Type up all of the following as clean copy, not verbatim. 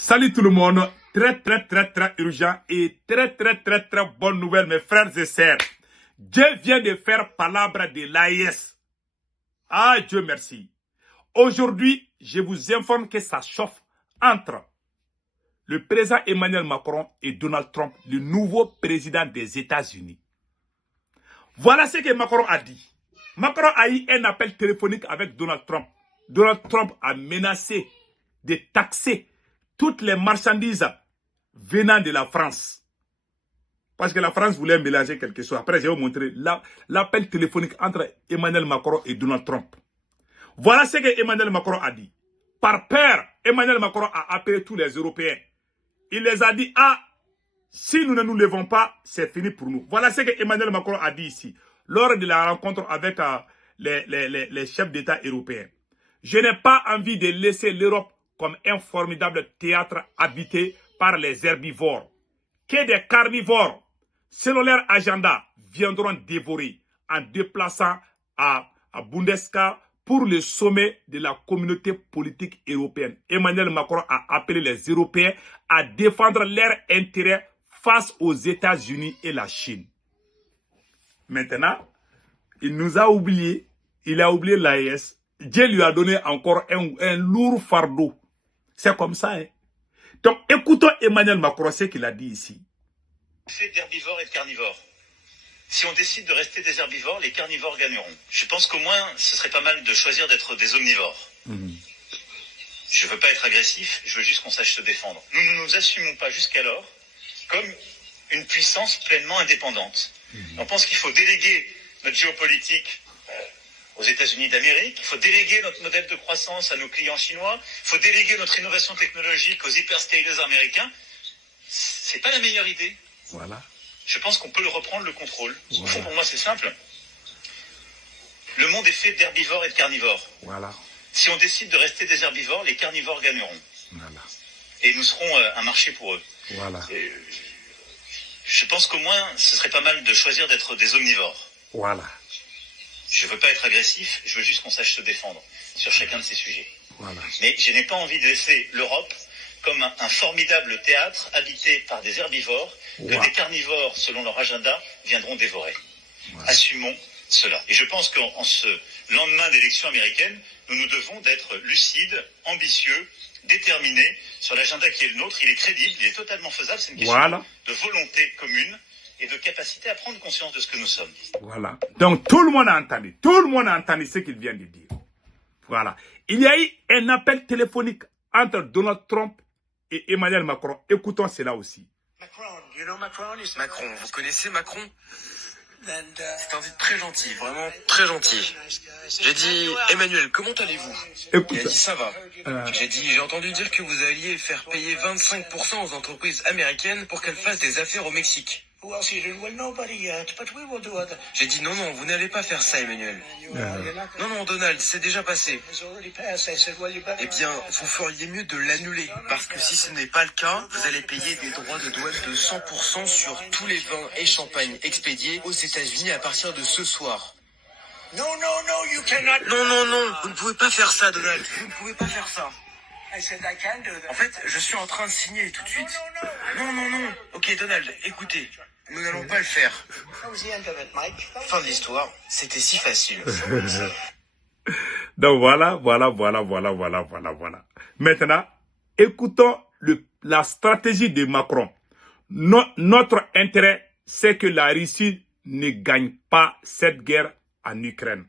Salut tout le monde, très urgent et très bonne nouvelle mes frères et sœurs. Dieu vient de faire palabre de l'AES. Ah Dieu merci. Aujourd'hui, je vous informe que ça chauffe entre le président Emmanuel Macron et Donald Trump, le nouveau président des États-Unis. Voilà ce que Macron a dit. Macron a eu un appel téléphonique avec Donald Trump. Donald Trump a menacé de taxer toutes les marchandises venant de la France. Parce que la France voulait mélanger quelque chose. Après, je vais vous montrer l'appel téléphonique entre Emmanuel Macron et Donald Trump. Voilà ce que Emmanuel Macron a dit. Par peur, Emmanuel Macron a appelé tous les Européens. Il les a dit, ah, si nous ne nous levons pas, c'est fini pour nous. Voilà ce que Emmanuel Macron a dit ici, lors de la rencontre avec les chefs d'État européens. Je n'ai pas envie de laisser l'Europe comme un formidable théâtre habité par les herbivores. Que des carnivores, selon leur agenda, viendront dévorer en déplaçant à Bundesca pour le sommet de la communauté politique européenne. Emmanuel Macron a appelé les Européens à défendre leurs intérêts face aux États-Unis et la Chine. Maintenant, il nous a oublié, il a oublié l'AES. Dieu lui a donné encore un lourd fardeau. C'est comme ça. Hein? Donc, écoutons Emmanuel Macron, ce qu'il a dit ici. Fait d'herbivores et de carnivores. Si on décide de rester des herbivores, les carnivores gagneront. Je pense qu'au moins, ce serait pas mal de choisir d'être des omnivores. Je veux pas être agressif, je veux juste qu'on sache se défendre. Nous ne nous assumons pas jusqu'alors comme une puissance pleinement indépendante. On pense qu'il faut déléguer notre géopolitique aux États-Unis d'Amérique, il faut déléguer notre modèle de croissance à nos clients chinois, il faut déléguer notre innovation technologique aux hyperscalers américains. C'est pas la meilleure idée. Voilà. Je pense qu'on peut reprendre le contrôle. Voilà. Au fond, pour moi, c'est simple. Le monde est fait d'herbivores et de carnivores. Voilà. Si on décide de rester des herbivores, les carnivores gagneront. Voilà. Et nous serons un marché pour eux. Voilà. Je pense qu'au moins, ce serait pas mal de choisir d'être des omnivores. Voilà. Je veux pas être agressif, je veux juste qu'on sache se défendre sur chacun de ces sujets. Voilà. Mais je n'ai pas envie de laisser l'Europe comme un formidable théâtre habité par des herbivores que des carnivores, selon leur agenda, viendront dévorer. Assumons cela. Et je pense qu'en ce lendemain d'élections américaines, nous devons d'être lucides, ambitieux, déterminés sur l'agenda qui est le nôtre. Il est crédible, il est totalement faisable. C'est une question de volonté commune et de capacité à prendre conscience de ce que nous sommes. Voilà. Donc tout le monde a entendu. Tout le monde a entendu ce qu'il vient de dire. Voilà. Il y a eu un appel téléphonique entre Donald Trump et Emmanuel Macron. Écoutons cela aussi. Macron, vous connaissez Macron? C'est un type très gentil, vraiment très gentil. J'ai dit, Emmanuel, comment allez-vous? Il a dit, ça va. J'ai dit, j'ai entendu dire que vous alliez faire payer 25% aux entreprises américaines pour qu'elles fassent des affaires au Mexique. J'ai dit, non, vous n'allez pas faire ça, Emmanuel. Non, Donald, c'est déjà passé. Eh bien, vous feriez mieux de l'annuler, parce que si ce n'est pas le cas, vous allez payer des droits de douane de 100% sur tous les vins et champagnes expédiés aux États-Unis à partir de ce soir. Non, vous ne pouvez pas faire ça, Donald. Vous ne pouvez pas faire ça. En fait, je suis en train de signer tout de suite. Non. Ok, Donald, écoutez, nous n'allons pas le faire. Fin de l'histoire, c'était si facile. Donc voilà. Maintenant, écoutons la stratégie de Macron. Notre intérêt, c'est que la Russie ne gagne pas cette guerre en Ukraine.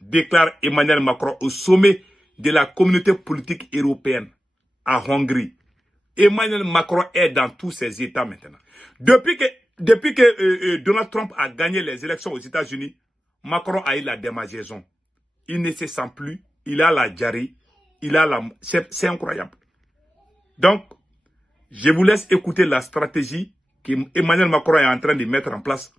Déclare Emmanuel Macron au sommet de la communauté politique européenne à Hongrie. Emmanuel Macron est dans tous ses États maintenant. Depuis que Donald Trump a gagné les élections aux États-Unis, Macron a eu la démangeaison. Il ne se sent plus, il a la diarrhée, c'est incroyable. Donc, je vous laisse écouter la stratégie qu'Emmanuel Macron est en train de mettre en place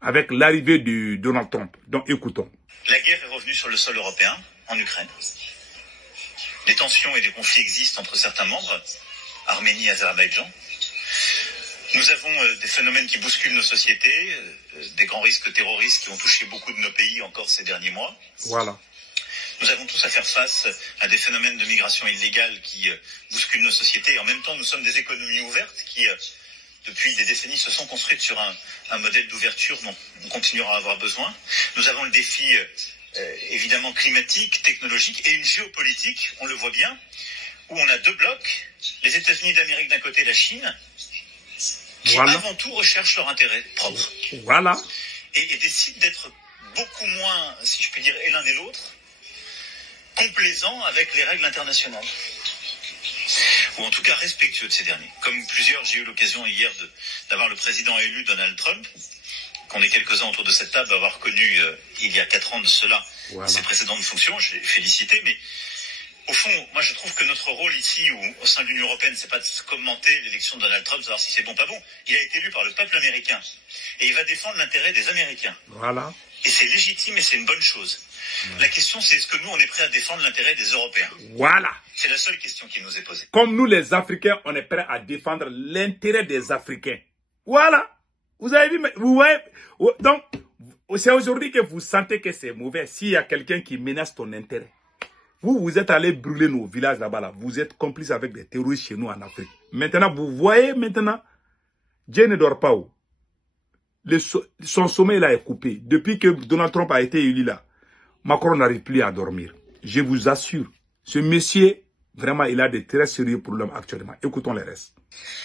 avec l'arrivée de Donald Trump. Donc, écoutons. La guerre est revenue sur le sol européen, en Ukraine. Des tensions et des conflits existent entre certains membres, Arménie et Azerbaïdjan. Nous avons des phénomènes qui bousculent nos sociétés, des grands risques terroristes qui ont touché beaucoup de nos pays encore ces derniers mois. Voilà. Nous avons tous à faire face à des phénomènes de migration illégale qui bousculent nos sociétés. En même temps, nous sommes des économies ouvertes qui, depuis des décennies, se sont construites sur un modèle d'ouverture dont on continuera à avoir besoin. Nous avons le défi évidemment climatique, technologique et une géopolitique, on le voit bien, où on a deux blocs, les États-Unis d'Amérique d'un côté et la Chine, qui avant tout recherchent leur intérêt propre. Voilà. Et décident d'être beaucoup moins, si je puis dire, et l'un et l'autre, complaisants avec les règles internationales. Ou en tout cas respectueux de ces derniers. Comme plusieurs, j'ai eu l'occasion hier d'avoir le président élu Donald Trump, qu'on est quelques-uns autour de cette table à avoir connu il y a 4 ans de cela, ses précédentes fonctions, je l'ai félicité, mais au fond, moi je trouve que notre rôle ici, au sein de l'Union européenne, c'est pas de commenter l'élection de Donald Trump, savoir si c'est bon ou pas bon. Il a été élu par le peuple américain. Et il va défendre l'intérêt des Américains. Voilà. Et c'est légitime et c'est une bonne chose. La question, c'est est-ce que nous, on est prêt à défendre l'intérêt des Européens? Voilà. C'est la seule question qui nous est posée. Comme nous, les Africains, on est prêt à défendre l'intérêt des Africains. Voilà. Vous avez vu, vous voyez. Donc, c'est aujourd'hui que vous sentez que c'est mauvais. S'il y a quelqu'un qui menace ton intérêt. Vous êtes allé brûler nos villages là-bas. Là. Vous êtes complice avec des terroristes chez nous en Afrique. Maintenant, vous voyez maintenant, Dieu ne dort pas. Son sommeil là est coupé. Depuis que Donald Trump a été élu là, Macron n'arrive plus à dormir. Je vous assure, ce monsieur, vraiment, il a de très sérieux problèmes actuellement. Écoutons les restes.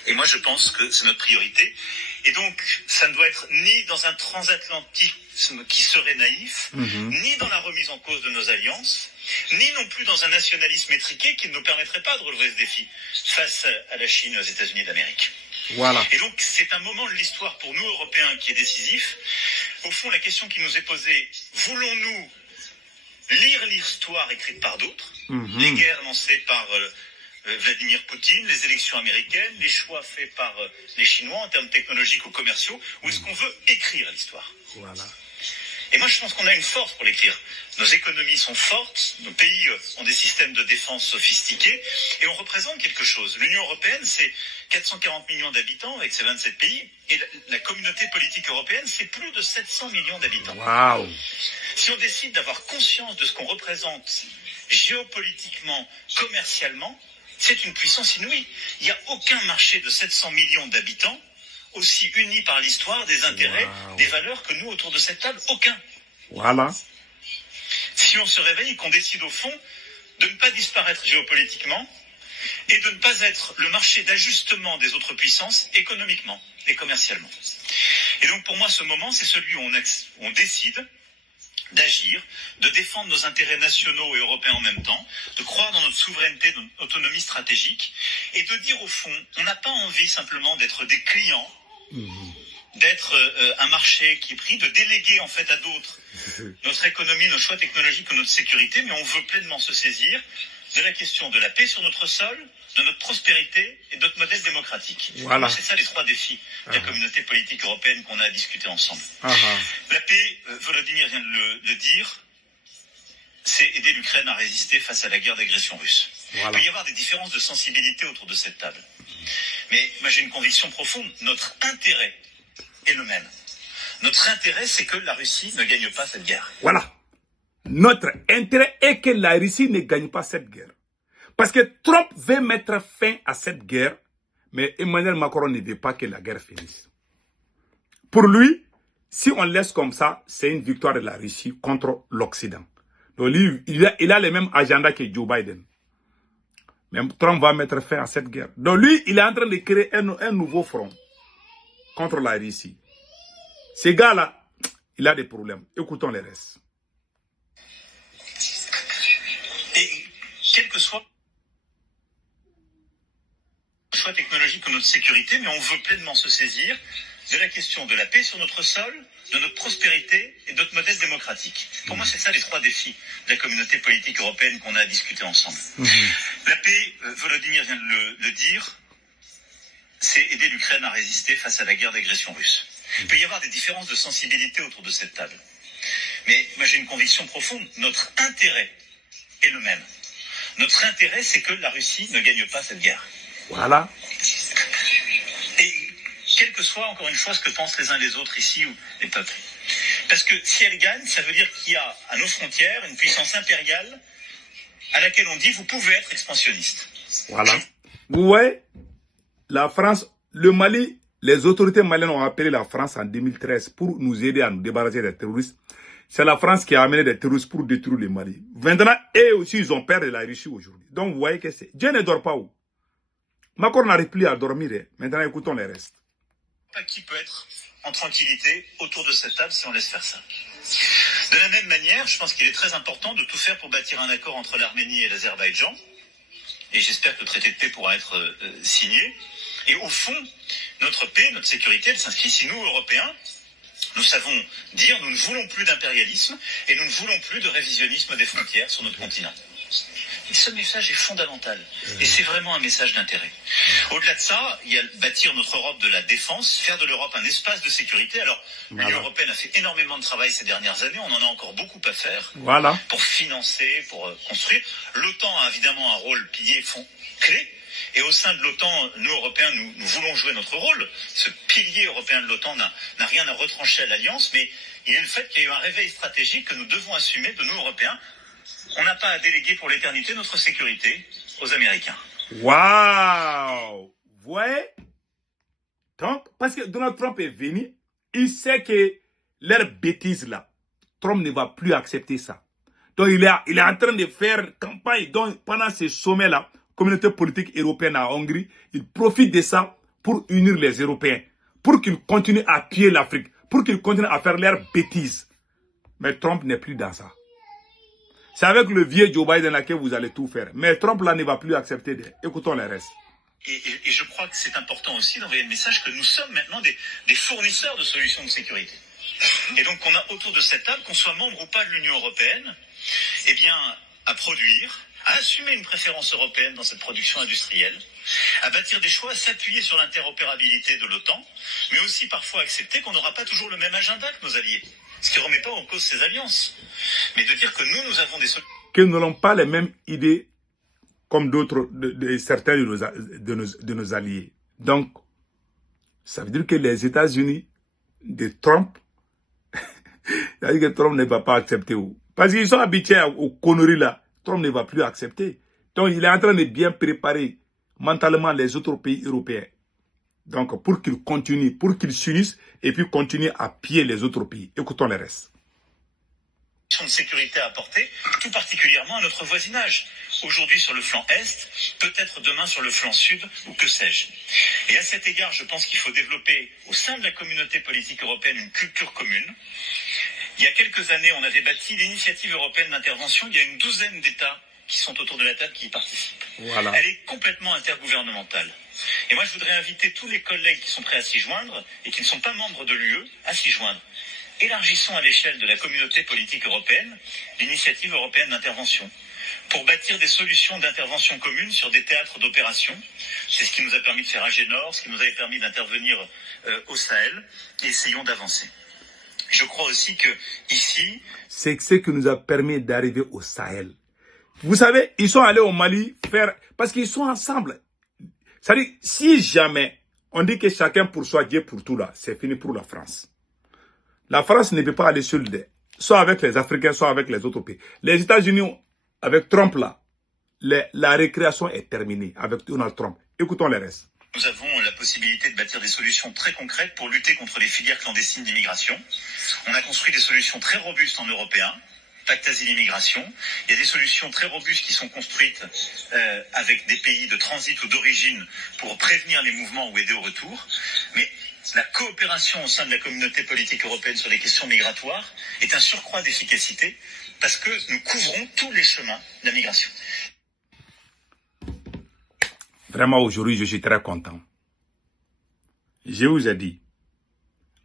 Et moi, je pense que c'est notre priorité. Et donc, ça ne doit être ni dans un transatlantisme qui serait naïf, ni dans la remise en cause de nos alliances, ni non plus dans un nationalisme étriqué qui ne nous permettrait pas de relever ce défi face à la Chine et aux États-Unis d'Amérique. Voilà. Et donc, c'est un moment de l'histoire pour nous, Européens, qui est décisif. Au fond, la question qui nous est posée, voulons-nous lire l'histoire écrite par d'autres, les guerres lancées par Vladimir Poutine, les élections américaines, les choix faits par les Chinois en termes technologiques ou commerciaux, ou est-ce qu'on veut écrire l'histoire? Voilà. Et moi, je pense qu'on a une force pour l'écrire. Nos économies sont fortes, nos pays ont des systèmes de défense sophistiqués, et on représente quelque chose. L'Union européenne, c'est 440 millions d'habitants avec ses 27 pays, et la communauté politique européenne, c'est plus de 700 millions d'habitants. Waouh. Si on décide d'avoir conscience de ce qu'on représente géopolitiquement, commercialement, c'est une puissance inouïe. Il n'y a aucun marché de 700 millions d'habitants aussi uni par l'histoire, des intérêts, des valeurs que nous autour de cette table. Aucun. Voilà. Si on se réveille et qu'on décide au fond de ne pas disparaître géopolitiquement et de ne pas être le marché d'ajustement des autres puissances économiquement et commercialement. Et donc pour moi ce moment c'est celui où on décide d'agir, de défendre nos intérêts nationaux et européens en même temps, de croire dans notre souveraineté, dans notre autonomie stratégique, et de dire au fond, on n'a pas envie simplement d'être des clients, d'être un marché qui est pris, de déléguer en fait à d'autres notre économie, nos choix technologiques ou notre sécurité, mais on veut pleinement se saisir de la question de la paix sur notre sol, de notre prospérité et de notre modèle démocratique. Voilà. C'est ça les 3 défis de la communauté politique européenne qu'on a à discuter ensemble. La paix, Volodymyr vient de le dire, c'est aider l'Ukraine à résister face à la guerre d'agression russe. Il peut y avoir des différences de sensibilité autour de cette table. Mais moi j'ai une conviction profonde, notre intérêt est le même. Notre intérêt, c'est que la Russie ne gagne pas cette guerre. Voilà. Notre intérêt est que la Russie ne gagne pas cette guerre. Parce que Trump veut mettre fin à cette guerre, mais Emmanuel Macron ne veut pas que la guerre finisse. Pour lui, si on laisse comme ça, c'est une victoire de la Russie contre l'Occident. Donc lui, il a les mêmes agendas que Joe Biden. Mais Trump va mettre fin à cette guerre. Donc lui, il est en train de créer un nouveau front contre la Russie. Ce gars-là, il a des problèmes. Écoutons les restes. Et quel que soit le choix technologique ou notre sécurité, mais on veut pleinement se saisir de la question de la paix sur notre sol, de notre prospérité et de notre modèle démocratique. Pour moi, c'est ça les 3 défis de la communauté politique européenne qu'on a à discuter ensemble. La paix, Volodymyr vient de le dire, c'est aider l'Ukraine à résister face à la guerre d'agression russe. Il peut y avoir des différences de sensibilité autour de cette table. Mais moi j'ai une conviction profonde, notre intérêt est le même. Notre intérêt, c'est que la Russie ne gagne pas cette guerre. Voilà. Et quel que soit, encore une fois, ce que pensent les uns les autres ici, ou les peuples, Parce que si elle gagne, ça veut dire qu'il y a à nos frontières une puissance impériale à laquelle on dit vous pouvez être expansionniste. Voilà. Vous voyez, la France, le Mali, les autorités maliennes ont appelé la France en 2013 pour nous aider à nous débarrasser des terroristes. C'est la France qui a amené des terroristes pour détruire le Mali. Maintenant, eux aussi, ils ont peur de la Russie aujourd'hui. Donc, vous voyez que c'est... Dieu ne dort pas où? Macron n'arrive plus à dormir. Maintenant, écoutons les restes. Pas qui peut être en tranquillité autour de cette table si on laisse faire ça. De la même manière, je pense qu'il est très important de tout faire pour bâtir un accord entre l'Arménie et l'Azerbaïdjan. Et j'espère que le traité de paix pourra être signé. Et au fond, notre paix, notre sécurité, elle s'inscrit si nous, Européens, nous savons dire nous ne voulons plus d'impérialisme et nous ne voulons plus de révisionnisme des frontières sur notre continent. Et ce message est fondamental. Et c'est vraiment un message d'intérêt. Au-delà de ça, il y a bâtir notre Europe de la défense, faire de l'Europe un espace de sécurité. Alors, l'Union européenne a fait énormément de travail ces dernières années. On en a encore beaucoup à faire pour financer, pour construire. L'OTAN a évidemment un rôle pilier clé. Et au sein de l'OTAN, nous, Européens, nous voulons jouer notre rôle. Ce pilier européen de l'OTAN n'a rien à retrancher à l'Alliance, mais il est le fait qu'il y a eu un réveil stratégique que nous devons assumer de nous, Européens. On n'a pas à déléguer pour l'éternité notre sécurité aux Américains. Waouh! Vous voyez? Donc, parce que Donald Trump est venu, il sait que leur bêtise là, Trump ne va plus accepter ça. Donc, il est en train de faire campagne. Donc, pendant ce sommet-là, communauté politique européenne à Hongrie, il profite de ça pour unir les Européens, pour qu'ils continuent à piller l'Afrique, pour qu'ils continuent à faire leurs bêtises. Mais Trump n'est plus dans ça. C'est avec le vieux Joe Biden là que vous allez tout faire. Mais Trump là ne va plus accepter. Écoutons les restes. Et je crois que c'est important aussi d'envoyer le message que nous sommes maintenant des fournisseurs de solutions de sécurité. Et donc qu'on a autour de cette table, qu'on soit membre ou pas de l'Union européenne, eh bien, à produire, à assumer une préférence européenne dans cette production industrielle, à bâtir des choix, à s'appuyer sur l'interopérabilité de l'OTAN, mais aussi parfois accepter qu'on n'aura pas toujours le même agenda que nos alliés. Ce qui ne remet pas en cause ces alliances, mais de dire que nous avons des solutions. Que nous n'avons pas les mêmes idées comme d'autres, certains de nos alliés. Donc, ça veut dire que les États-Unis de Trump, ça veut dire que Trump ne va pas accepter. Parce qu'ils sont habitués aux conneries là. Trump ne va plus accepter. Donc, il est en train de bien préparer mentalement les autres pays européens. Donc, pour qu'ils continuent, pour qu'ils s'unissent et puis continuent à piller les autres pays. Écoutons les restes. De sécurité à apporter, tout particulièrement à notre voisinage. Aujourd'hui sur le flanc Est, peut-être demain sur le flanc Sud, ou que sais-je. Et à cet égard, je pense qu'il faut développer au sein de la communauté politique européenne une culture commune. Il y a quelques années, on avait bâti l'initiative européenne d'intervention. Il y a une douzaine d'États qui sont autour de la table qui y participent. Voilà. Elle est complètement intergouvernementale. Et moi, je voudrais inviter tous les collègues qui sont prêts à s'y joindre et qui ne sont pas membres de l'UE à s'y joindre. Élargissons à l'échelle de la communauté politique européenne l'initiative européenne d'intervention pour bâtir des solutions d'intervention communes sur des théâtres d'opération. C'est ce qui nous a permis de faire Agénor, ce qui nous avait permis d'intervenir au Sahel, et essayons d'avancer. Je crois aussi que ici... C'est ce qui nous a permis d'arriver au Sahel. Vous savez, ils sont allés au Mali faire... Parce qu'ils sont ensemble. C'est-à-dire, si jamais on dit que chacun pour soi, Dieu pour tout là, c'est fini pour la France. La France ne peut pas aller seule, soit avec les Africains, soit avec les autres pays. Les États-Unis, avec Trump là, la récréation est terminée avec Donald Trump. Écoutons les restes. Nous avons la possibilité de bâtir des solutions très concrètes pour lutter contre les filières clandestines d'immigration. On a construit des solutions très robustes en européen, pacte asile-immigration. Il y a des solutions très robustes qui sont construites avec des pays de transit ou d'origine pour prévenir les mouvements ou aider au retour. Mais la coopération au sein de la communauté politique européenne sur les questions migratoires est un surcroît d'efficacité parce que nous couvrons tous les chemins de la migration. Vraiment, aujourd'hui, je suis très content. Je vous ai dit,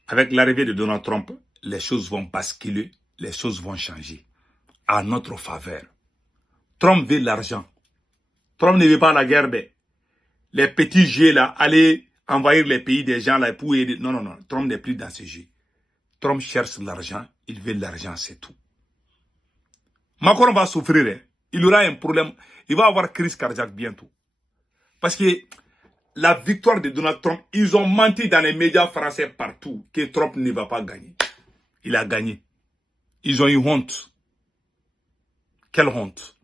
avec l'arrivée de Donald Trump, les choses vont basculer, les choses vont changer à notre faveur. Trump veut l'argent. Trump ne veut pas la guerre. Les petits jeux là, aller envahir les pays des gens là pour aider. Non, non, non. Trump n'est plus dans ce jeu. Trump cherche l'argent. Il veut l'argent, c'est tout. Macron va souffrir. Il aura un problème. Il va avoir crise cardiaque bientôt. Parce que la victoire de Donald Trump, ils ont menti dans les médias français partout que Trump ne va pas gagner. Il a gagné. Ils ont eu honte. Quelle honte.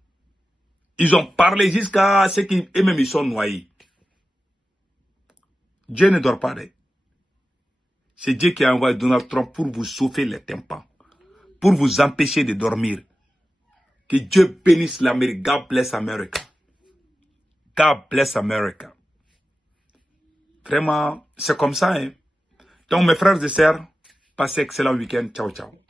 Ils ont parlé jusqu'à ce qu'eux-mêmes ils sont noyés. Dieu ne dort pas. C'est Dieu qui a envoyé Donald Trump pour vous sauver les tympans. Pour vous empêcher de dormir. Que Dieu bénisse l'Amérique. God bless America. God bless America. Vraiment, c'est comme ça. Hein? Donc mes frères et sœurs, passez un excellent week-end. Ciao, ciao.